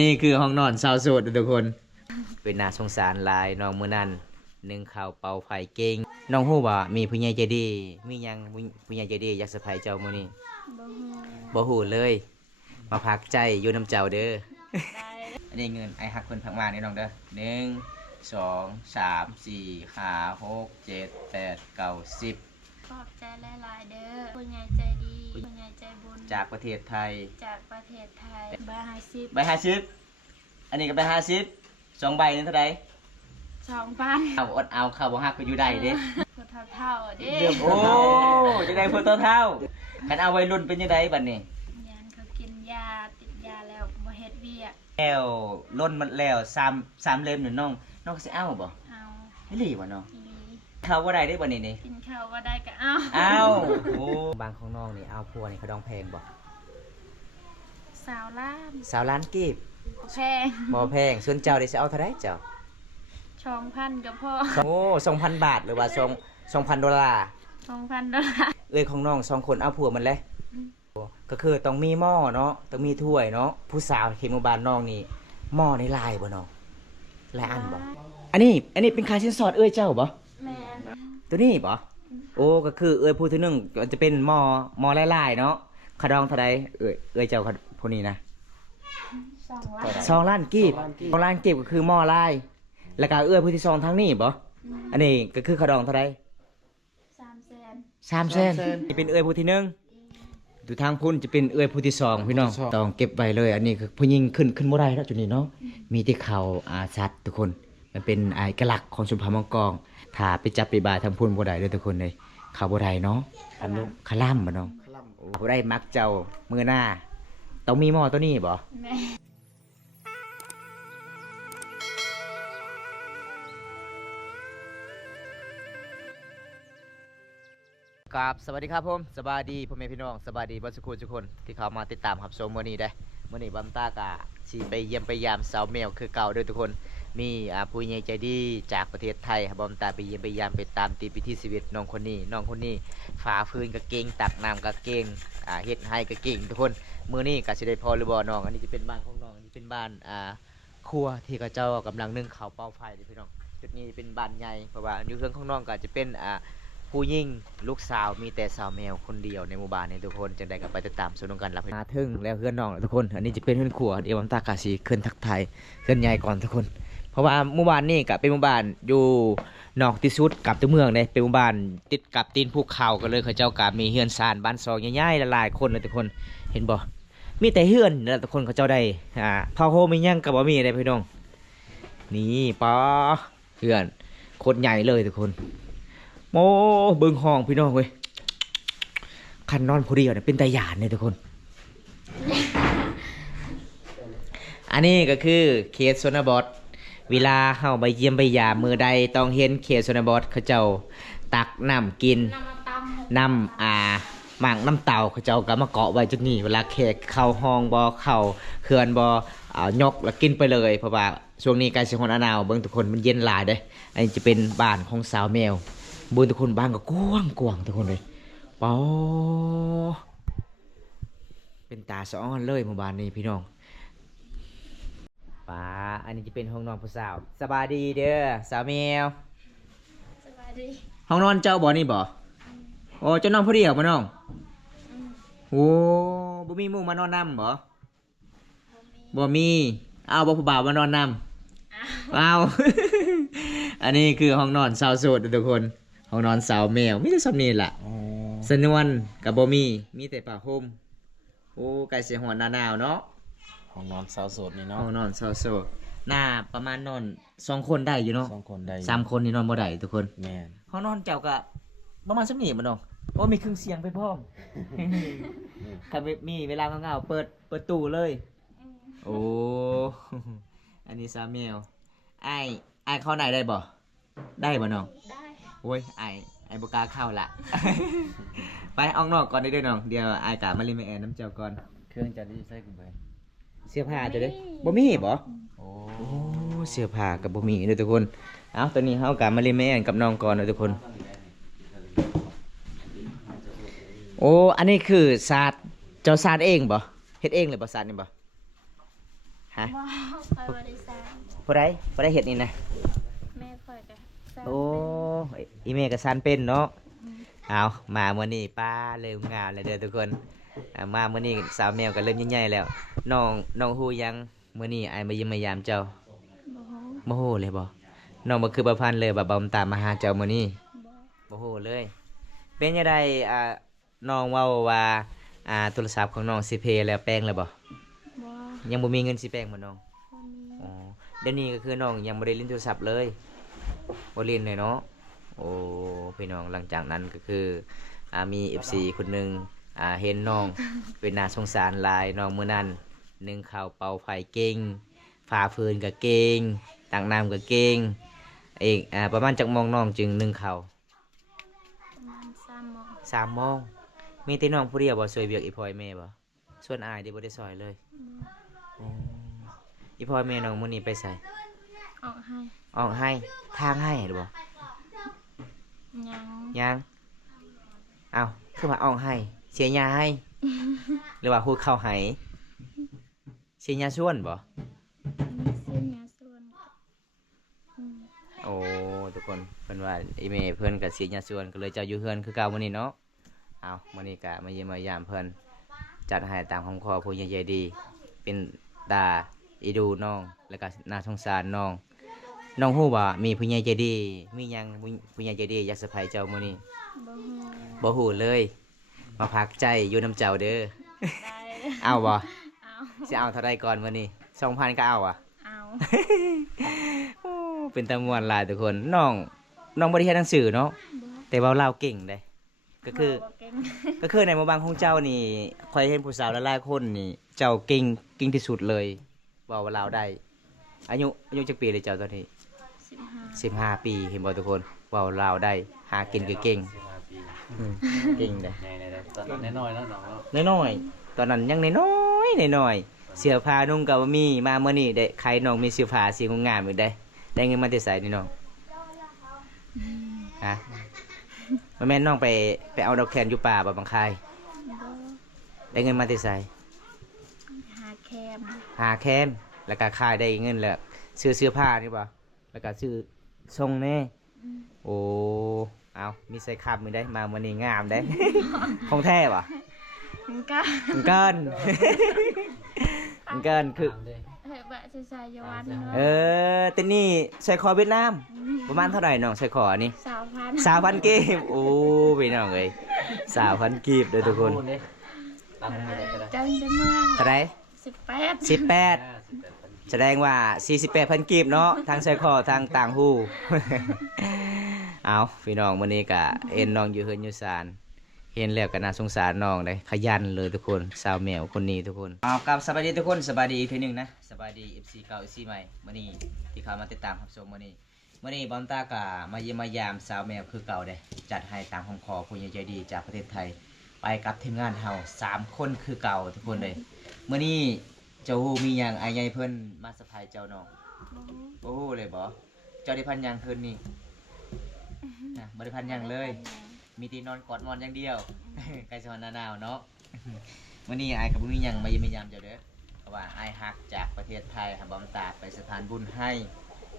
นี่คือห้องนอนชาวโสดทุกคนเป็นน่าสงสารหลายน้องมื้อนั้นนึ่งข้าวเป่าไฟเก่งน้องฮู้ว่ามีผู้ใหญ่ใจดีมีหยังผู้ใหญ่ใจดีอยากเซอร์ไพรส์เจ้ามื้อนี้บ่ฮู้เลยมาพักใจอยู่น้ำเจ้าเด้ออันนี้เงินไอ้ฮักเพิ่นพักมานี่น้องเด้อ1 2 3 4 5 6 7 8 9 10ขอบใจหลายๆเด้อผู้ใหญ่ใจดีผู้ใหญ่ใจบุญจากประเทศไทยใบ50ใบ50อันนี้ก็ใบ50 2 ใบนี่เท่าใด2,000เอาอดเอาข้าวบ่ฮักก็อยู่ได้เด้ ผู้เฒ่าเด้ โอ้จะได้เพิ่นเท่าคันเอาไว้รุ่นเป็นจังไดบัดนี้ยันเขากินยาติดยาแล้วบ่เฮ็ดเวียกแล้วล้นมันแล้ว3เล่มนี่น้องสิเอาบ่เอาอีหลีบ่น้องอีหลีข้าวบ่ได้เด้บัดนี้นี่กินข้าวบ่ได้ก็เอาโอ้บางของน้องนี่เอาพัวนี่เขาดองแพงบ่20 ล้าน20 ล้านกีบแพงบ่แพงส่วนเจ้าได้สิเอาเท่าใดเจ้า2,000ก็พอโอ้ 2,000 บาทหรือว่า2,000 ดอลลาร์2,000 ดอลลาร์เอ้ยของน้อง2คนเอาผัวมันเลยก็คือต้องมีหม้อเนาะต้องมีถ้วยเนาะผู้สาวเขมบาลน้องนี่หม้อในลายบ่น้องลายอันบ่อันนี้เป็นค่าสินสอดเอ้ยเจ้าบ่แม่นตัวนี้บ่โอ้ก็คือเอ้ยผู้ที่1จะเป็นหม้อลายๆเนาะค่าดองเท่าใดเอ้ยเจ้าผู้นี้นะ2 ล้านกีบ2 ล้านกีบก็คือหม้อลายแล้วก็เอื้อผู้ที่2ทางนี้บ่อันนี้ก็คือขดองเท่าไร300,000นี่เป็นเอื้อผู้ที่1ดูทางพุ่นจะเป็นเอื้อผู้ที่2พี่น้องต้องเก็บไว้เลยอันนี้คือผู้หญิงขึ้นบ่ได้แล้วจุดนี้เนาะมีที่เขาสัตว์ทุกคนมันเป็นเอกลักษณ์ของชุมพรมังกรถ้าไปจับไปบายทางพุ่นบ่ได้เด้อทุกคนเลยเขาบ่ได้เนาะอันนี้คล่ำบ่น้องบ่ได้มักเจ้ามื้อหน้าต้องมีหม้อตัวนี้บ่ครับสวัสดีครับผมสบายดีพ่อแม่พี่น้องสบายดีบ้านสุขุทุกคนที่เข้ามาติดตามรับชมมื้อนี้ได้มื้อนี้บัมตากะสิไปเยี่ยมไปยามสาวแมวคือเก่าด้วยทุกคนมีผู้ใหญ่ใจดีจากประเทศไทยบัมตาไปเยี่ยมไปยามไปตามตีพิธีชีวิตน้องคนนี้ฝ่าฟืนก็เก่งตักน้ำก็เก่งเฮ็ดให้ก็เก่งทุกคนมื้อนี้ก็สิได้พอหรือบ่น้องอันนี้จะเป็นบ้านของน้องอันนี้เป็นบ้านครัวที่เขาเจ้ากำลังนึ่งข้าวเป่าไฟพี่น้องจุดนี้เป็นบ้านใหญ่เพราะว่าอยู่เรื่องของน้องก็จะเป็นผู้ยิ่งลูกสาวมีแต่สาวแมวคนเดียวในหมู่บ้านนี้ทุกคนจังใดก็ไปติดตามสนุกกันรับมาถึงแล้วเพื่อนน้องทุกคนอันนี้จะเป็นเพื่อนขัวเดี๋ยวผมตากาสีขึ้นทักทายเพื่อนใหญ่ก่อนทุกคนเพราะว่าหมู่บ้านนี้ก็เป็นหมู่บ้านอยู่นอกที่สุดกับตัวเมืองเลยเป็นหมู่บ้านติดกับตีนภูเขากันเลยเขาเจ้าก็มีเฮือนซานบ้านซองใหญ่ๆหลายคนเลยทุกคนเห็นบ่มีแต่เฮือนแล้วทุกคนเขาเจ้าได้พาโฮมียังกับบ่มีได้พี่น้องนี่ป้าเฮือนโคตรใหญ่เลยทุกคนโอ้เบิ่งห้องพี่น้องเว้ยคันนอนผู้เดียวเนี่ยเป็นตาหยาดเนี่ยทุกคนอันนี้ก็คือเขตชนบทเวลาเข้าไปเยี่ยมไปยามมือใดต้องเห็นเขตชนบทเขาเจ้าตักน้ำกินน้ำหมากน้ำเต่าเขาเจ้าก็มาเกาะไว้จุดนี้เวลาแขกเข้าห้องบ่เข้าเขื่อนบ่ยกแล้วกินไปเลยเพราะว่าช่วงนี้ใกล้สิฮอดหนาวเบิ่งทุกคนมันเย็นหลายเด้อันนี้จะเป็นบ้านของสาวแมวบุญทุกคนบ้านก็กว้างทุกคนเลยปอเป็นตาสองเลยหมู่บ้านนี้พี่น้องป้าอันนี้จะเป็นห้องนอนผู้สาวสบายดีเด้อสาวแมวสบายดีห้องนอนเจ้าบ่นี่บ่โอ้เจ้านอนผู้เดียวบ่น้องโอ้บ่มีหมู่มานอนนำบ่มีเอาบ่ผู้บ่าวมานอนนำเอาอันนี้คือห้องนอนสาวโสดทุกคนห้องนอนสาวแมวมีแต่สำนีล่ะสนวนกับบ่มีแต่ผ้าห่มโอ้ไก่เสียหัวหนาวเนาะห้องนอนสาวโสดนี่เนาะห้องนอนสาวโสดหน้าประมาณนอน2คนได้อยู่เนาะ2คนได้3คนนี่นอนบ่ได้ทุกคนแม่นห้องนอนเจ้าก็ประมาณสำนีบ่น้องโอ้มีเครื่องเสียงไปพร้อมถ้ามีเวลาเหงาๆเปิดตู้เลยโอ้อันนี้สาวแมวอ้ายเข้าไหนได้บ่บ่น้องได้โอ้ยไอ้บกล้าเข้าละ ไปออกนอกก่อนได้ด้วยน้องเดี๋ยวไอ้กะมาลิมแอนน้ำเจ้าก่อนเครื่องจะได้ใส่กูไปเสื้อผ้าจะได้บ่มีบ่โอ้เสื้อผ้ากับบ่มีเด้อทุกคนเอาตอนนี้เฮากะมาลิมแอนกับน้องก่อนเด้อทุกคนโอ้อันนี้คือศาสตร์เจ้าศาสตร์เองบ่เฮ็ดเองเลยบ่ศาสตร์นี่บ่ฮ ฮะ บ่คอยบ่ได้สร้าง ผู้ใดเฮ็ดนี่นะ แม่คอยก็สร้าง โอ้อีเมก็ซันเป็นเนาะเอามามื้อนี้ป้าเริ่มงามแล้วเด้อทุกคนมามื้อนี้สาวแมวก็เริ่มใหญ่ๆแล้วน้องฮู้ยังมื้อนี้อ้ายมาเยี่ยมมายามเจ้า บ่ฮู้ บ่ฮู้เลยบ่น้องบ่คือประพันธ์เลยบ่ตามมาหาเจ้ามื้อนี้ บ่ บ่ฮู้เลย เป็นจังไดน้องเว้าว่าโทรศัพท์ของน้องสิเพแล้วแปลงแล้วบ่ บ่ ยังบ่มีเงินสิแปลงบ่น้อง บ่มี อ๋อเดี๋ยวนี้ก็คือน้องยังบ่ได้เล่นโทรศัพท์เลยบ่เล่นเลยเนาะโอ้พี่น้องหลังจากนั้นก็คือมี FC คนหนึงเห็นน้อง เป็นน่าสงสารหลายน้องมื้อนั้นนึ่งข้าวเป่าไฟเก่งฝ่าฟืนก็เก่งตักน้ำก็เก่งอีกประมาณจักโมงน้องจึงนึ่งข้าว ประมาณ3 โมง 3 โมงมีแต่น้องผู้เดียวบ่ช่วยเวียกอีพ่อยแม่บ่ส่วนอ้ายที่บ่ได้ช่วยเลยอ๋ออีพ่อยแม่น้องมื้อนี้ไปไส ออกให้ ออกให้ทางให้หรือบ่ ยัง ยังเอาคือว่าออกให้เสียยาให้ หรือว่าพูดเข้าให้เสียยาส่วนบ่ มีเส้นยาส่วนอืม โอ้ทุกคนเพิ่นว่าอีเมเพิ่นก็เสียยาส่วนก็เลยเจ้าอยู่เฮือนคือเก่ามื้อนี้เนาะเอามื้อนี้ก็มาเยี่ยมมายามเพิ่นจัดให้ตามคำขอผู้ใหญ่ใจดี เป็นตาอีดูน้องแล้วก็น่าสงสารน้องน้องฮู้ว่ามีผู้ใหญ่ใจดี มีหยังผู้ใหญ่ใจดีอยากเซอร์ไพรส์เจ้ามื้อนี้ บ่ฮู้ บ่ฮู้เลย มาพักใจอยู่น้ำเจ้าเด้อ ได้ เอาบ่ เอา สิเอาเท่าใดก่อนมื้อนี้2,000ก็เอาอ่ะ เอา โอ้เป็นตาม่วนหลายทุกคนน้องบ่ได้เรียนหนังสือเนาะ บ่ แต่เว้าลาวเก่งเด้ก็คือ บ่เก่ง ก็คือในหมู่บ้านของเจ้านี่ค่อยเห็นผู้สาวหลายๆคนนี่ เจ้าเก่งที่สุดเลยเว้าลาวได้ อายุจักปีเลยเจ้าตอนนี้ 15 15 ปีเห็นบ่ทุกคนเว้าลาวได้ หากินก็เก่ง 15 ปี เก่งเด้ ใหญ่เลยตอนนั้นน้อยๆแล้วน้องเนาะ น้อยๆตอนนั้นยังน้อยๆเสื้อผ้านุ่งก็บ่มีมามื้อนี้ได้ใครน้องมีเสื้อผ้าสีงามๆอีกได้เงินมาแต่ไสนี่น้องฮะบ่แม่นน้องไปเอาดอกแคนอยู่ป่าบ่บางคาย บ่ ได้เงินมาแต่ไส หาแคม หาแคนแล้วก็ขายได้เงินแล้วซื้อเสื้อผ้านี่บ่แล้วก็ซื้อทรงแน่ อืม โอ้เอามีใส่คาบมือได้มามื้อนี้งามได้ ของแท้บ่ มันก็ มันเกิน มันเกินคือ ตามเด้ เฮ้ยบะใส่ยวัน เอ เนาะ แต่นี่ใส่คอเวียดนาม ประมาณเท่าไหร่น้องใส่คออันนี้ 3,000 3,000กีบโอ้พี่น้องเอ้ย3,000กีบเด้อทุกคน เด้ตามไปก็ได้ จังจะเมือง เท่าไหร่ 18 18แสดงว่า 48,000กีบเนาะทางใส่คอทางต่างหู เอาพี่น้องมื้อนี้ก็เห็นน้องอยู่เฮือนอยู่ศาลเห็นแล้วก็น่าสงสารน้องเลยขยันเลยทุกคนสาวแมวคนนี้ทุกคนเอากับสบายดีทุกคนสบายดีอีกทีหนึงนะสบายดี FC เก่า FC ใหม่มื้อนี้ที่เข้ามาติดตามรับชมมื้อนี้บอมตาก็มาเยี่ยมมายามสาวแมวคือเก่าเด้จัดให้ตามคำขอผู้ใหญ่ใจดีจากประเทศไทย ไปกับทีมงานเฮา3คนคือเก่าทุกคนเลยมื้อนี้เจ้าฮู้มีหยังอ้ายใหญ่เพิ่นมาเซอร์ไพรส์เจ้าน้องบ่ฮู้เลยบ่เจ้าได้พันหยังคืนนี้นะบ่ได้พันหยังเลย มีที่นอนกอดหมอนอย่างเดียว ใกล้จะวันหน้าหนาวเนาะ วันนี้อายกับบุญมีหยังมาเยี่ยมยามเจ้าเด้อเพราะว่าอายฮักจากประเทศไทยหาบอมตาไปสถานบุญให้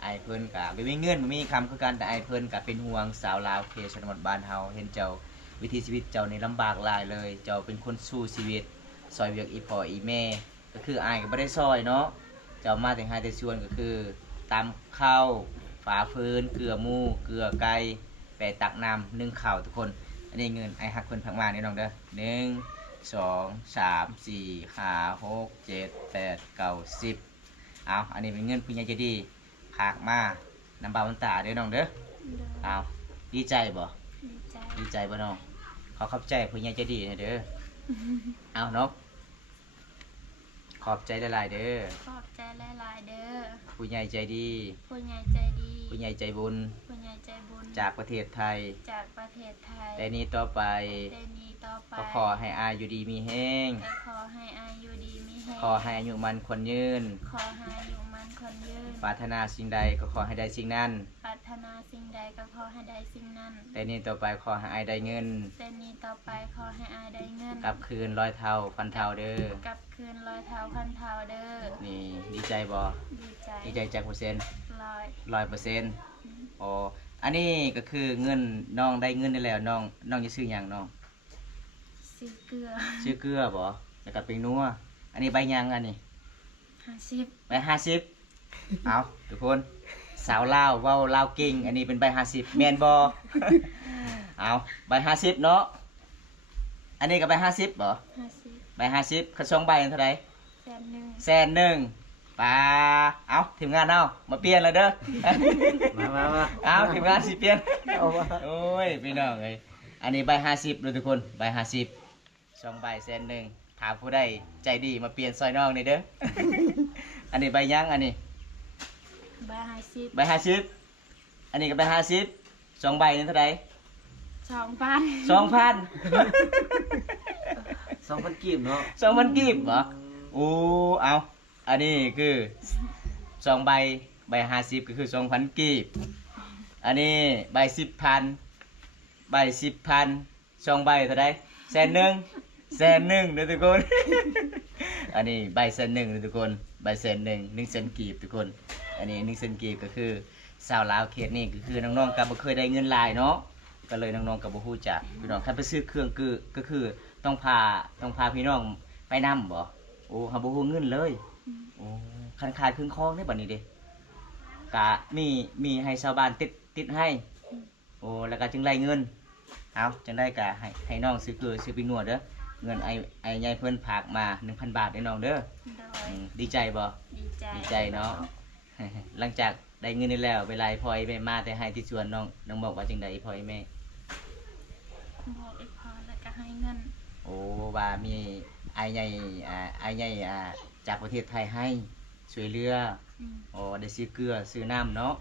อายเพิ่นกะไม่มีเงินไม่มีคำคือกันแต่อายเพิ่นกะเป็นห่วงสาวลาวเขตชนบทบ้านเฮาเห็นเจ้าวิถีชีวิตเจ้านี่ลำบากหลายเลย เจ้าเป็นคนสู้ชีวิตซอยเวียกอีพ่ออีแม่ก็คืออายก็บ่ได้ซอยเนาะเจ้ามาแต่หาแต่ชวนก็คือตำข้าวฝาพื้นเกลือหมูเกลือไก่ไปตักน้ำนึ่งข้าวทุกคน อันนี้เงินไอ้ฮักเพิ่นพักมานี่น้องเด้อ1 2 3 4 5 6 7 8 9 10เอาอันนี้เป็นเงินผู้ใหญ่ใจดีพากมานำบาวันตาเด้อน้องเด้อเอาดีใจบ่ ดีใจ ดีใจบ่น้องขอบใจผู้ใหญ่ใจดีนะเด้อเอาน้องขอบใจหลายๆเด้อ ขอบใจหลายๆเด้อ ผู้ใหญ่ใจดี ผู้ใหญ่ใจดี ผู้ใหญ่ใจบุญ ผู้ใหญ่ใจบุญ จากประเทศไทย จากประเทศไทย แต่นี้ต่อไป แต่นี้ต่อไป ก็ขอให้อาอยู่ดีมีแห้ง และขอให้อายุดีมี แห้ง ขอให้อายุมันคนยืน ขอให้อายุมันคนยืน ปรารถนาสิ่งใดก็ขอให้ได้สิ่งนั้น ปรารถนาสิ่งใดก็ขอให้ได้สิ่งนั้น แต่นี้ต่อไปขอให้อายได้เงิน แต่นี้ต่อไปขอให้อายได้เงิน กลับคืนร้อยเท่าพันเท่าเด้อก ลับคืนร้อยเท้าพันเท้าเด้อ นี่ดีใจบ่ ดีใจ ดีใจจากเปอร์เซ็นต์ ร้อย 100%อ๋ออันนี้ก็คือเงินน้องได้เงินได้แล้วน้องจะซื้อหยังน้อง ซื้อเกลือ ซื้อเกลือบ่แล้วก็เป็นนัวอันนี้ใบหยังอันนี้ 50 ใบ50เอาทุกคนสาวลาวเว้าลาวเก่งอันนี้เป็นใบ50แม่นบ่ เอาใบ50เนาะอันนี้ก็ใบ50บ่ 50 ใบ50คัน2ใบเท่าไหร่ แสนหนึ่ง 100,000ปาเอาทีมงานเอามาเปลี่ยนแล้วเด้อ มา เอาทีมงานสิเปลี่ยน เอาว่า โอ้ยพี่น้องเอ้ยอันนี้ใบ50เลยทุกคนใบ50 2ใบ100,000ถามผู้ใดใจดีมาเปลี่ยนซอยน้องนี่เด้อ อันนี้ใบหยังอันนี้ ใบ50 ใบ50อันนี้ก็ใบ50 2ใบนี่เท่าไหร่ 2,000 2,000 2,000กีบเนาะ 2,000กีบเหรอโอ้เอาอันนี้คือ2ใบ50ก็คือ 2,000กีบอันนี้ใบ10,000ใบ10,000 2ใบเท่าไหร่100,000 100,000เด้อทุกคน อันนี้ใบ100,000เด้อทุกคนใบ100,000 100,000กีบทุกคน อันนี้100,000กีบก็คือชาวลาวเขตนี่ก็คือน้องๆก็บ่เคยได้เงินหลายเนาะก็เลยน้องๆก็บ่ฮู้จักพี่น้องถ้าไปซื้อเครื่องก็คือต้องพาพี่น้องไปนำบ่โอ้เฮาบ่ฮู้เงินเลยโอ้คันขายครึ่งคลองได้บัดนี้เด้ก็มีให้ชาวบ้านติดให้โอ้แล้วก็จึงได้เงินเอาจังได้ก็ให้น้องซื้อเกลือซื้อปิ้งนัวเด้อเงินไอ้ใหญ่เพิ่นฝากมา 1,000 บาทให้น้องเด้อ โดย ดีใจบ่ ดีใจ ดีใจเนาะ หลังจากได้เงินนี่แล้วเวลาพ่อไอ้แม่มาแต่ให้ที่สวนน้องบอกว่าจังไดพ่อไอ้แม่ บอกอีกพอแล้วก็ให้เงิน โอ้ว่ามีไอ้ใหญ่ไอ้ใหญ่จากประเทศไทยให้ช่วยเหลือ อืม โอ้ได้ซื้อเกลือซื้อน้ำเนาะ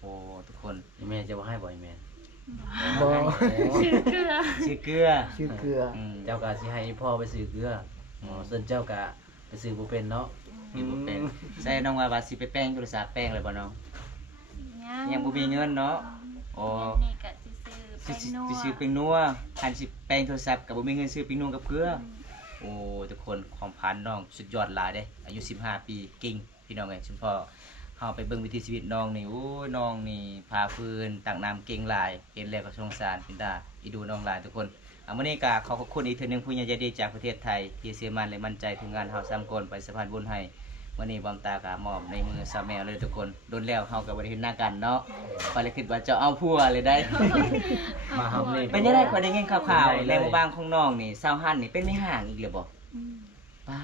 โอ้ทุกคน แม่จะบ่ให้บ่แม่ บ่ ชื่อเกลือ ซื้อเกลือ ชื่อเกลือ อืม เจ้าก็สิให้พ่อไปซื้อเกลืออ๋อส่วนเจ้าก็ไปซื้อบ่เป็นเนาะ มีบ่เป็นใส่น้องว่าสิไปแป้งโทรศัพท์แป้งเลยบ่น้องยังบ่มีเงินเนาะโอ้ เงินนี่ก็สิซื้อ สิ เป็นนัว ซื้อปิ้งนัวคันสิแป้งโทรศัพท์ก็บ่มีเงินซื้อปิ้งนัวกับเกลือ โอ้ทุกคนความพันน้องสุดยอดหลายเด้อายุ15 ปีเก่งพี่น้องไงชุมพ่อเฮาไปเบิ่งวิถีชีวิตน้องนี่โอ้ยน้องนี่พาฟืนตักน้ำเก่งหลายเห็นแล้วก็สงสารเป็นตาอีดูน้องหลายทุกคนมื้อนี้ก็ขอบคุณอีกเทื่อหนึงผู้ใหญ่ใจดีจากประเทศไทยที่เชื่อมั่นและมั่นใจถึงงานเฮา3คนไปสะพานบุญให้มื้อนี้บอมตาก็มอบในมือสาวแมวเลยทุกคนโดนแล้วเฮาก็บ่ได้เห็นหน้ากันเนาะไปเลยคิดว่าจะเอาผัวเลยได้ มาเฮานี่ เป็นยังไงคนได้เงินข่าวๆแรงบ้างของน้องนี่สาวหันนี่เป็นไม่ห่างอีกเลยบ่ อืม ป้า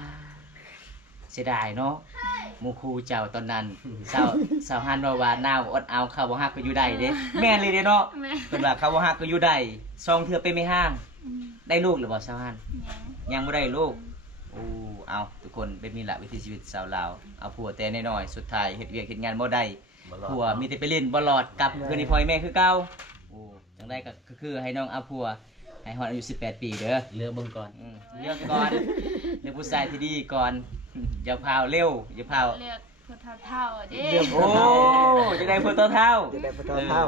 เสียดายเนาะหมูครูเจ้าตอนนั้นสาวฮันว่าหน้าวอดเอาข้าวบ่ฮักก็อยู่ได้เด้แม่นเลยเด้เนาะ แม่ เพิ่นว่าข้าวบ่ฮักก็อยู่ได้ซองเทื่อไปไม่ห้าง อืม ได้ลูกหรือบ่สาวฮัน ยัง ยังบ่ได้ลูกโอ้เอาทุกคนเป็นมีละวิถีชีวิตสาวลาวเอาผัวแต่น้อยๆสุดท้ายเฮ็ดเวียกเฮ็ดงานบ่ได้ บ่รอด ผัวมีแต่ไปเล่นบ่รอดกลับคืนนี้พ่อแม่คือเก่าโอ้จังได๋ก็คือให้น้องเอาผัวให้ฮอดอายุ18 ปีเด้อ เลือกเบิ่งก่อน เลือกก่อนเลือกผู้ชายที่ดีก่อน อย่าพาวเร็วอย่าพาว เลือกผู้เท่าๆเด้ เลือก โอ้จะได้ผู้เท่าเท่า จะได้บ่เท่า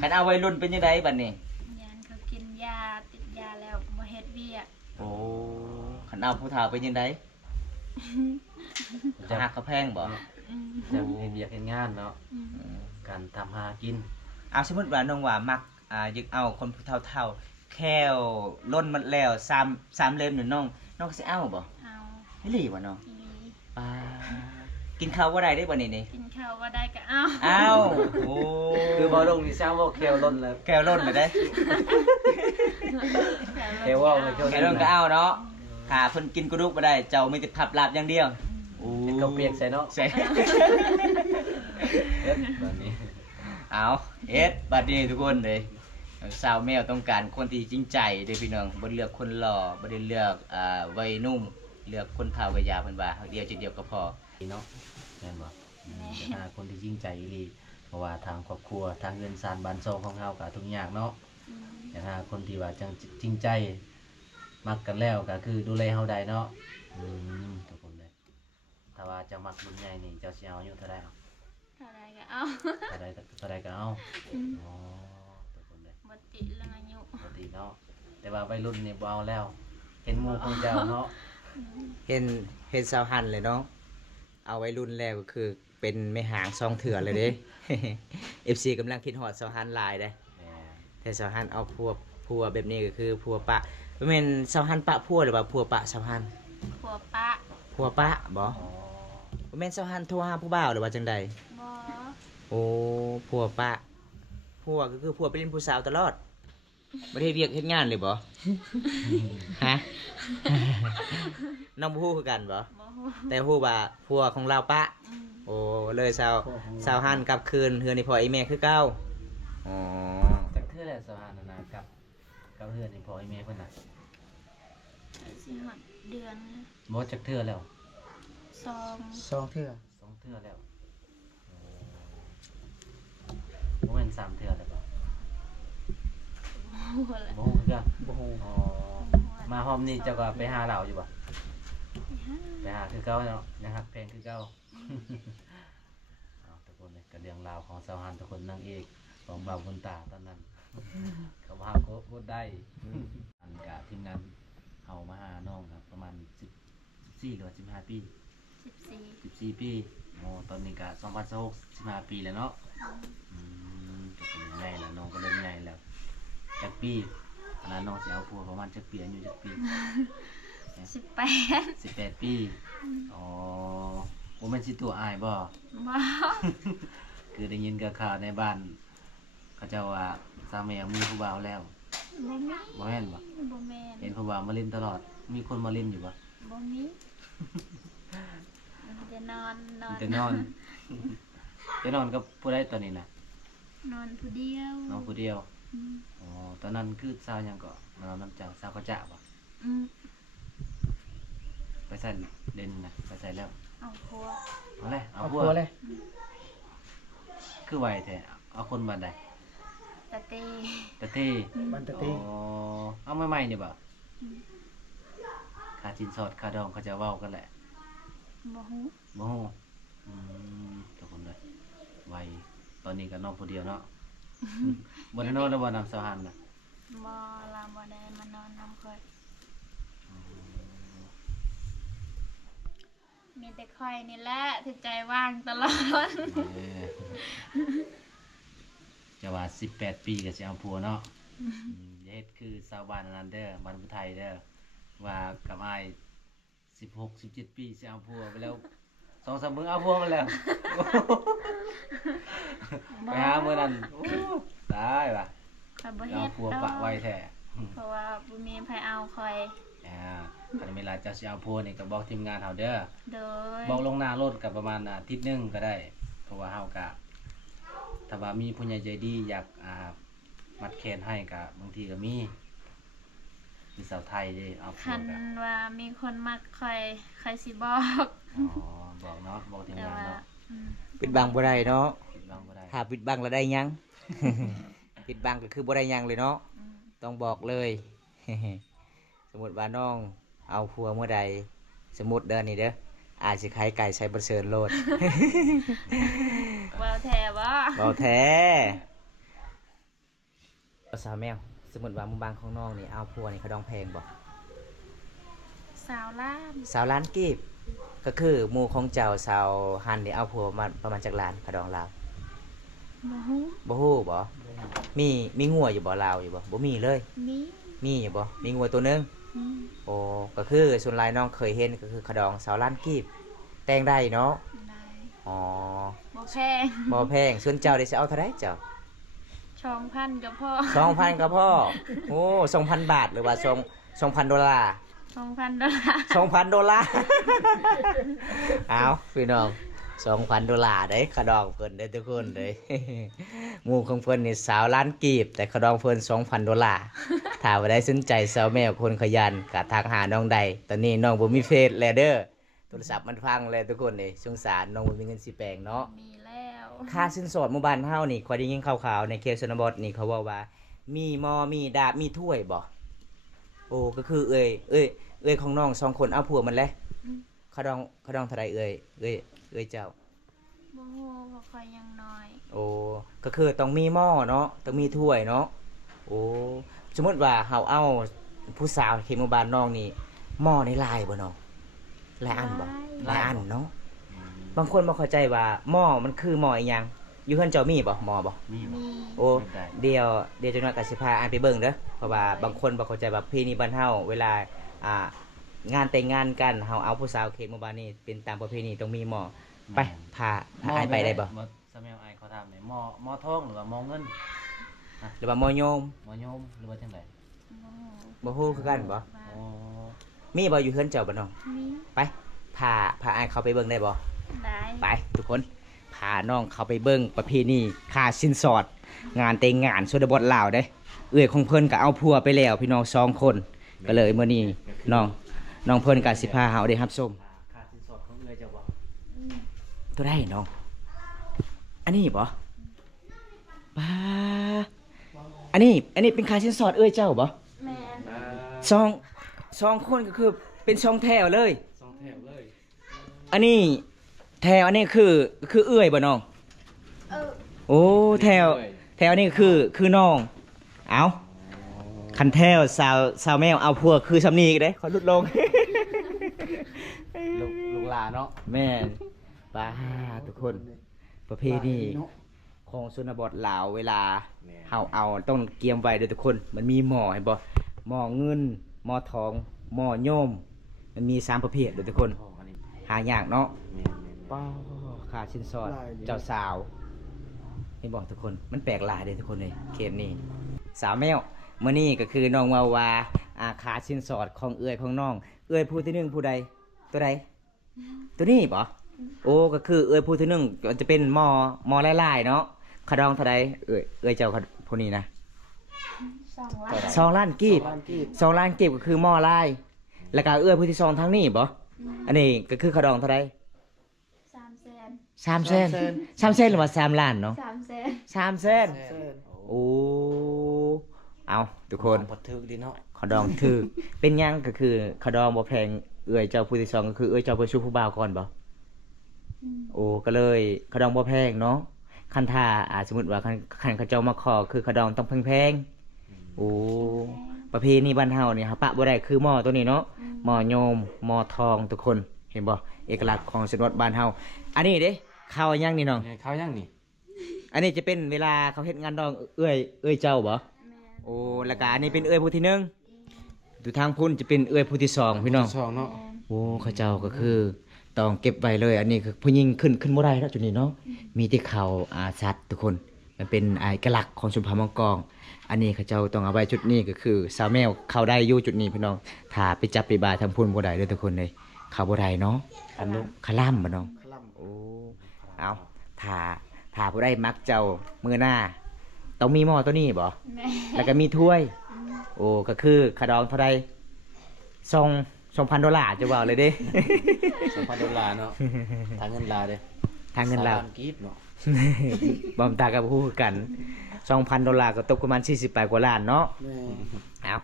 คันเอาวัยรุ่นเป็นยังไงบัดนี้ ยันเขากินยาติดยาแล้วบ่เฮ็ดเวียก โอ้คันเอาผู้เฒ่าเป็นยังไงเขาหักเขาแพงบ่ อืม จะเฮ็ดเวียกเฮ็ดงานเนาะ อืม การทำหากิน เอาสมมุติว่าน้องว่ามักยึกเอาคนผู้เฒ่าเท่าแค่วล้นหมดแล้ว3เล่มนี่น้องสิเอาบ่ เอา ให้หลีบ่น้อง อีหลี ปากินข้าวบ่ได้เด้บ่นี่นี่ กินข้าวว่าได้ก็เอา อ้าวโอ้ คือบ่ลงนี่สร้างว่าแควล้นแล้ว แก้วล้นเลยเด้ แควว่าไม่แคว แก้วล้นก็เอาเนาะถ้าเพิ่นกินกระดูกบ่ได้เจ้ามีแต่ขับลาบอย่างเดียวโอ้ เป็นข้าวเปียกใส่เนาะ ใส่ เฮ็ดแบบนี้ เอาเอ็ดบัดนี้ทุกคนเลยสาวแมวต้องการคนที่จริงใจเด้อพี่น้องบ่ได้เลือกคนหล่อบ่ได้เลือกวัยนุ่มเลือกคนเฒ่าก็ยาเพิ่นว่าเดียวจุดเดียวก็พอ เนาะแม่นบ่หาคนที่จริงใจอีหลีเพราะว่าทางครอบครัวทางเงินสารบ้านซองของเฮาก็ทุกอย่างเนาะ อืม อย่างหาคนที่ว่าจังจริงใจมักกันแล้วก็คือดูแลเฮาได้เนาะทุกคนเลย ถ้าว่าเจ้ามักรุ่นใหญ่นี่เจ้าสิเอาอายุเท่าใดเอา เท่าไรก็เอา เท่าใดก็เอาอ๋อทุกคนเลย บ่ติเรื่องอายุ ปกติเนาะแต่ว่าวัยรุ่นนี่บ่เอาแล้ว เห็นหมู่ของเจ้าเนาะ เห็นสาวหันเลยเนาะเอาไว้รุ่นแล้วก็คือเป็นไม่หางซองเถื่อเลยเด้ FC กำลังคิดฮอดสาวหันหลายเด้ แหม่ แต่สาวหันเอาพัวแบบนี้ก็คือพัวปะบ่แม่นสาวหันปะพัวหรือว่าพัวปะสาวหัน ผัวปะ พัวปะบ่ อ๋อ บ่แม่นสาวหันโทรหาผู้บ่าวหรือว่าจังใด บ่ โอ้พัวปะพัวก็คือพัวไปเล่นผู้สาวตลอดบ่ได้เรียกเฮ็ดงานเลยบ่ ฮะ น้องบ่ฮู้คือกันบ่ บ่ฮู้ แต่ฮู้ว่าพัวของเราปะ อืม โอ้เลยสาวหันกลับคืนเฮือนนี่พ่ออีแม่คือเก่าอ๋อ จักเทื่อแหละสะพานนั่นน่ะกับเพื่อนนี่พ่อไอ้แม่เพิ่นน่ะ สิฮอดเดือน บ่จักเทื่อแล้ว สอง สองเทื่อ 2เทื่อแล้วบ่แม่น3เทื่อแล้วบ่ หัวละ บ่ฮู้คือกัน บ่ฮู้ อ๋อมาหอมนี่เจ้าก็ไปหาเหล้าอยู่บ่ไปหาคือเก่าเนาะยังฮักแพงคือเก่า เอาทุกคนเลยก็เรื่องราวของสาวหันทุกคนนางเอกของบ่าวบุญตาตอนนั้น เขาพาโคตรได้อันกะทีมงานเฮามาหาน้องครับประมาณ14หรือว่า15 ปี 14 14 ปีโอ้ตอนนี้ก็2026 15 ปีแล้วเนาะทุกคนใหญ่แล้วน้องก็เริ่มใหญ่แล้วจักปีขนาดน้องสิเอาผัวประมาณจักปีอายุจักปี 18 18 ปีอ๋อบ่แม่นสิตัวอายบ่ บ่ คือได้ยินกับข่าวในบ้าน เขาเจ้าว่าสามีมีผู้บ่าวแล้ว บ่มี บ่แม่นบ่ บ่แม่น เห็นผู้บ่าวมาเล่นตลอด มีคนมาเล่นอยู่บ่ บ่มีจะนอน จะนอน จะนอนกับผู้ใดตอนนี้น่ะ นอนผู้เดียว น้องผู้เดียว อืม อ๋อตอนนั้นคือสาวหยังก็นอนน้ำจังสาวกระจะบ่ อืม ไปใส่เล่นน่ะไปใส่แล้ว เอาผัว เอาเลยเอา เอา พว ผัว ก เลย คือไวแท้เอาคนบ้านใด ตะเต ตะเต้ บันตะ อ๋ ติ อเอาใหม่ๆนี่บ่ค่าสินสอดค่าดองเขาจะเว้ากันแหละ บ่ฮู้ โอ้ทุกคนเลยไวตอนนี้ก็นอนผู้เดียวเนาะ บนได้นอนแล้วบ่นำสะพานน่ะ บ่ลาบ่ได้มานอนนำค่อยมีแต่ค่อยนี่แหละที่ใจว่างตลอด เออจะว่า18 ปีก็สิเอาผัวเนาะอย่าเฮ็ดคือชาวบ้านอันนั้นเด้อบ้านผู้ไทยเด้อว่ากับอ้าย16 17 ปีสิเอาผัวไปแล้ว2-3 มื้อเอาผัวมาแล้ว ไปหามื้อนั้นโอ้ตายว่ะ ค่อยบ่ เอา เฮ็ด ผัว ดอ ปะไว้ ก แท้ เพราะว่าบ่มีไผเอาค่อย คันเวลาเจ้าสิเอาผัวนี่ก็บอกทีมงานเฮาเด้อ โดย บอกลงหน้ารถกับประมาณอาทิตย์หนึงก็ได้ เพราะว่าเฮากะถ้าว่ามีผู้ใหญ่ใจดีอยากมัดแขนให้กะบางทีก็มีสาวไทยเด้เอาผั คั วน กะ ว่ามีคนมักค่อยสิบอก อ๋อบอกเนาะบอกทีม แต่ งาน ว่า เนาะ อืม ปิดบังบ่ได้เนาะ คิดบ้างบ่ได้ ถ้าปิดบังแล้วได้หยัง ปิดบังก็คือบ่ได้หยังเลยเนาะ อืม ต้องบอกเลย สมมุติว่าน้องเอาผัวเมื่อใดสมมุติเด้อนี่เด้ออาจสิขายไก่ใส่บ่เซินโลด ว่าแท้บ่ เบาแท้สาวแมว สมมุติว่าหมู่บ้านของน้องนี่เอาผัวนี่เขาดองแพงบ่ สาวล้าน สาวล้านกีบก็คือหมู่ของเจ้าสาวหันนี่เอาผัวมาประมาณจักล้านเขาดองลาว บ่ฮู้ บ่ฮู้บ่มีงัวอยู่บ่ลาวอยู่บ่บ่มีเลย มี มีอยู่บ่มีงัวตัวหนึง อืม โอ้ก็คือส่วนหลายน้องเคยเห็นก็คือขดองสาวล้านกีบแต่งได้เนาะ ได้ อ๋อ บ่แพง บ่แพงส่วนเจ้าได้สิเอาเท่าไหร่เจ้า 2,000ก็พอ 2,000ก็พอโอ้ 2,000 บาทหรือว่า2,000 ดอลลาร์ 2,000 ดอลลาร์ 2,000 ดอลลาร์ เอาพี่น้อง 2,000 ดอลลาร์เด้ขดองเพิ่นเด้อทุกคนเด้ หมู่ของเพิ่นนี่สาวล้านกีบแต่ขดองเพิ่น 2,000 ดอลลาร์ ถ้าว่าได้สนใจสาวแมวคนขยันก็ทักหาน้องใดตอนนี้น้องบ่มีเฟซแล้วเด้อโทรศัพท์มันพังแล้วทุกคนนี่สงสารน้องบ่มีเงินสิแปลงเนาะ มีแล้ว ค่าสินสอดหมู่บ้านเฮานี่ข้อยได้ยินข่าวๆในเขตชนบทนี่เขาเว้าว่า มีหม้อมีดาบมีถ้วยบ่โอ้ก็คือเอ้ยของน้อง2คนเอาผัวมันแหละ เขาดองเท่าไรเอ้ยเจ้า บ่ฮู้เพราะคอยยังน้อย โอ้ก็คือต้องมีหม้อเนาะต้องมีถ้วยเนาะโอ้สมมติว่าเฮาเอาผู้สาวเขมบาลน้องนี่หม้อในลายบ่เนาะหลายอันบ่หลายอันเนาะบางคนบ่เข้าใจว่าหม้อมันคือหม้ออีหยังอยู่เฮือนเจ้ามีบ่หม้อบ่ มีบ่ มี โอ้เดี๋ยวจังหน่อยก็สิพาอ่านไปเบิ่งเด้อเพราะว่าบางคนบ่เข้าใจว่าประเพณีบ้านเฮาเวลาอ่างานแต่งงานกันเฮาเอาผู้สาวเขมบาลนี่เป็นตามประเพณีต้องมีหม้อไปพาอ่านไปได้บ่ สมัยไอ้เขาถามนี่หม้อทองหรือว่าหม้อเงิน หรือว่าหม้อโยม หม้อโยมหรือว่าจังได๋ บ่ฮู้บ่ฮู้คือกันบ่ โอ้ มีบ่อยู่เฮือนเจ้าบ่น้อง มี ไปพาอ้ายเขาไปเบิ่งได้บ่ ได้ ไปทุกคนพาน้องเขาไปเบิ่งประเพณีค่าสินสอด งานแต่งงานชนบทลาวเด้เอื้อยของเพิ่นก็เอาผัวไปแล้วพี่น้อง2คนก็เลยมื้อนี้น้องเพิ่นก็สิพาเฮาได้รับชม ค่าสินสอดของเอื้อยเจ้าบ่ ตัวได้น้องอันนี้บ่ป้าอันนี้เป็นค่าสินสอดเอื้อยเจ้าบ่ แม่น สองคนก็คือเป็น2แถวเลย สองแถวเลย อันนี้แถวอันนี้คือเอื้อยบ่น้อง เออ โอ้แถวนี่คือน้อง เอาคันแถวสาวแมวเอาพวกคือสำนีกันเด้ขอลุดลง ลูกหลานเนาะ แม่นป้าทุกคน ประเพณีของชนบทลาวเวลาเฮาเอาต้องเกียมไว้เด้อทุกคน มันมีหม้อเห็นบ่หม้อเงินหม้อทองหม้อโยม มันมี3ประเภทเด้อทุกคน อันนี้ หายากเนาะ แม่น ป้าค่าชิ้นสอดเจ้าสาวให้บอกทุกคนมันแปลกหลายเลยทุกคนเลยเขตนี้สาวแมวเมื่อนี้ก็คือน้องวาวาค่าชิ้นสอดของเอื้อยของน้องเอื้อยผู้ที่หนึ่งผู้ใดตัวใดตัวนี้ปะโอ้ก็คือเอื้อยผู้ที่หนึ่งก็จะเป็นหมอลายๆเนาะขดองเท่าใดเอื้อยเจ้าผู้นี้นะ 2 ล้าน 2 ล้านกีบ บ้านที่ 2 ล้านกีบก็คือหม้อลายแล้วก็เอื้อยผู้ที่สองทางนี้ปะอันนี้ก็คือขดองเท่าใด 300,000 3 เซนหรือว่า3 ล้านเนาะ 300,000 3 เซน เส้น โอ้ เอาทุกคน บ่ถึกดีเนาะ ขอดองถือ เป็นหยังก็คือขอดองบ่แพงเอื้อยเจ้าผู้ที่สองก็คือเอื้อยเจ้าไปชูผู้บ่าวก่อนบ่โอ้ก็เลยขอดองบ่แพงเนาะคันท่าสมมุติว่าคันเขาเจ้ามาขอคือขอดองต้องแพงๆโอ้ประเพณีบ้านเฮานี่ครับปะบ่ได้คือหม้อตัวนี้เนาะหม้อโยมหม้อทองทุกคนเห็นบ่เอกลักษณ์ของชนบทบ้านเฮาอันนี้เด้ข้าวยังนี่น้อง นี่เขายังนี่ อันนี้จะเป็นเวลาเขาเฮ็ดงานดองเอื้อยเจ้าบ่ แม่น โอ้แล้วก็อันนี้เป็นเอื้อยผู้ที่หนึ่งดูทางพุ่นจะเป็นเอื้อยผู้ที่สองพี่น้อง ช่องเนาะ โอ้เขาเจ้าก็คือต้องเก็บไว้เลย อันนี้คือผู้หญิงขึ้นบ่ได้แล้วจุดนี้เนาะมีแต่เขาสัตว์ทุกคนมันเป็นเอกลักษณ์ของชนเผ่ามังกรอันนี้เขาเจ้าต้องเอาไว้จุดนี้ก็คือสาวแมวเข้าได้อยู่จุดนี้พี่น้องถ้าไปจับไปบาทางพุ่นบ่ได้เลยทุกคนเลยเข้าบ่ได้เนาะ อันนู้น คล่ำบ่น้อง คล่ โอ้เอาถ้าผู้ใดมักเจ้ามือหน้า ต้องมีหม้อตัวนี้บ่ แม่ แล้วก็มีถ้วย โอ้ ก็คือขะดองเท่าไร$2,000จะว่าเลยเด้ $2,000เนาะทางเงินลาวเด้ ทางเงินลาว 3ล้กีบเนาะ บอมตากับพูดกัน$2,000ก็ตกประมาณ48กว่าล้านเนาะ ำแม่ เอา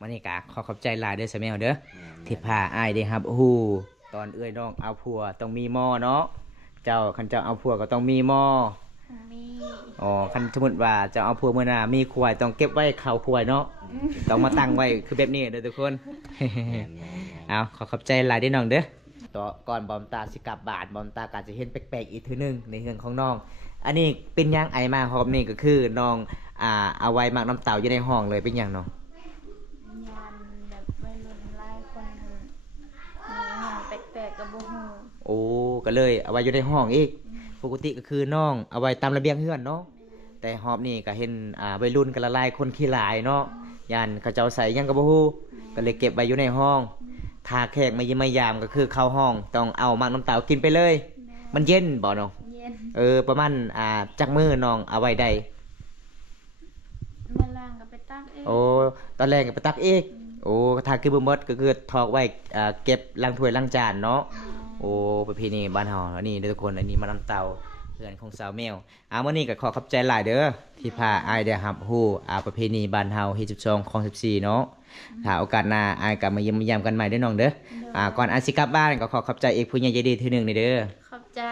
วันนี้กะขอบใจหลายเด้อสะแมวเด้อที่พาอ้ายได้ครับฮู้ตอนเอื้อยน้องเอาผัวต้องมีหม้อเนาะคันเจ้าเอาผัวก็ต้องมีหม้อ มี อ๋อคันสมมุติว่าเจ้าเอาผัวมื้อหน้ามีขวายต้องเก็บไว้เข้าขวายเนาะต้องมาตั้งไว้คือแบบนี้เด้อทุกคน เอาขอบใจหลายเด้อน้องเด้อต่อก่อนบอมตาสิกลับบาทบอมตากาจะเห็นแปลกๆอีกทีนึงในเรื่องของน้อง อันนี้เป็นหยังไอมาหอมนี่ก็คือน้องเอาไว้หมักน้ำเต่าอยู่ในห้องเลยเป็นหยังน้อง ยานแบบวัยรุ่นหลายคนหั่นมีหยังแปลกๆกับบ่ฮู้ โอ้ก็เลยเอาไว้อยู่ในห้องอีกปกติก็คือน้องเอาไว้ตามระเบียงเฮือนเนาะแต่หอบนี่ก็เห็นวัยรุ่นกันละลายคนขี้หลายเนาะยานเขาเจ้าใส่หยังก็บ่ฮู้ก็เลยเก็บไว้อยู่ในห้องถ้าแขกมาเยี่ยมมายามก็คือเข้าห้องต้องเอาหมักน้ำเต่ากินไปเลย มันเย็นบ่น้อง เย็น ประมาณจักมือน้องเอาไว้ได้ เมื่อล่างก็ไปตักเอง โอ้ตอนแรกก็ไปตักอีกโอ้ถ้าคือบ่หมดก็คือถอกไว้เก็บล้างถ้วยล้างจานเนาะโอ้ประเพณีบ้านเฮาอันนี้เด้อทุกคนอันนี้มาน้ำเต่า พื่อนของสาวแมวมื้อนี้ก็ขอขอบใจหลายเด้อที่พาอ้ายได้รับรู้ประเพณีบ้านเฮาเฮ็ด12ของ14เนาะถ้าโอกาสหน้าอ้ายก็มาเยี่ยมมายามกันใหม่เด้อน้องเด้อก่อนอ้ายสิกลับบ้านก็ขอขอบใจอีกผู้ใหญ่ใจดีเทื่อหนึงนี่เด้อ ขอบใจ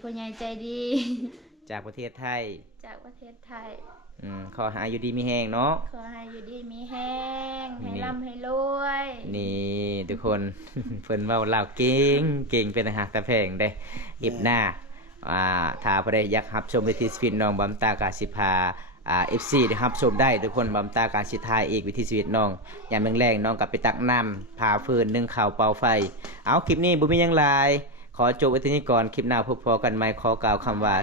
ผู้ใหญ่ใจดี จากประเทศไทย จากประเทศไทย ขอให้อายุดีมีแฮงเนาะ ขอให้อยู่ดีมีแห้งให้ นี่ ร่ำให้รวย นี่ทุกคน เพิ่นเว้าลาวเก่งเก่งเป็นอาหารตะแพงเด้อิบหน้าถ้าผู้ใดอยากรับชมวิถีชีวิตน้องบำตากาสิพาFC ได้รับชมได้ทุกคนบำตากาสิทายอีกวิถีชีวิตน้องยามแรงๆน้องก็ไปตักน้ำพาฟืนนึ่งข้าวเป่าไฟเอาคลิปนี้บ่มีหยังหลายขอจบไว้ที่นี้ก่อนคลิปหน้าพบพอกันใหม่ขอกล่าวคำว่า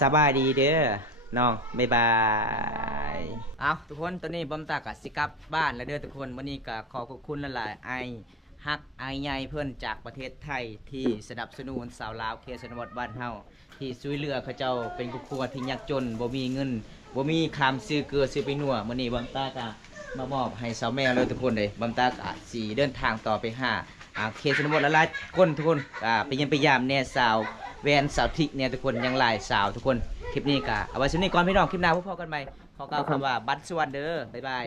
สบายดีเด้อน้องบ๊ายบายเอาทุกคนตอนนี้บำตากาสิกลับบ้านแล้วเด้อทุกคนวันนี้ก็ขอบคุณหลายๆไอฮักไอใหญ่เพิ่นจากประเทศไทยที่สนับสนุนสาวลาวเขตชนบทบ้านเฮาที่ช่วยเหลือเขาเจ้าเป็นครอบครัวที่ยากจนบ่มีเงินบ่มีคำซื้อเกลือซื้อไปนัวมื้อนี้บำตากมามอบให้สาวแม่เลยทุกคนเลยบำตากสิเดินทางต่อไปหาเขตชนบทหลายๆคนทุกคนไปเยี่ยมไปยามแน่สาวแวนสาวทิกเนี่ยทุกคนยังหลายสาวทุกคนคลิปนี้ก็เอาไว้สำนี้ก่อนพี่น้องคลิปหน้าพบกันใหม่ขอกล่าวคำว่าบัดสวัสดีเด้อบ๊ายบาย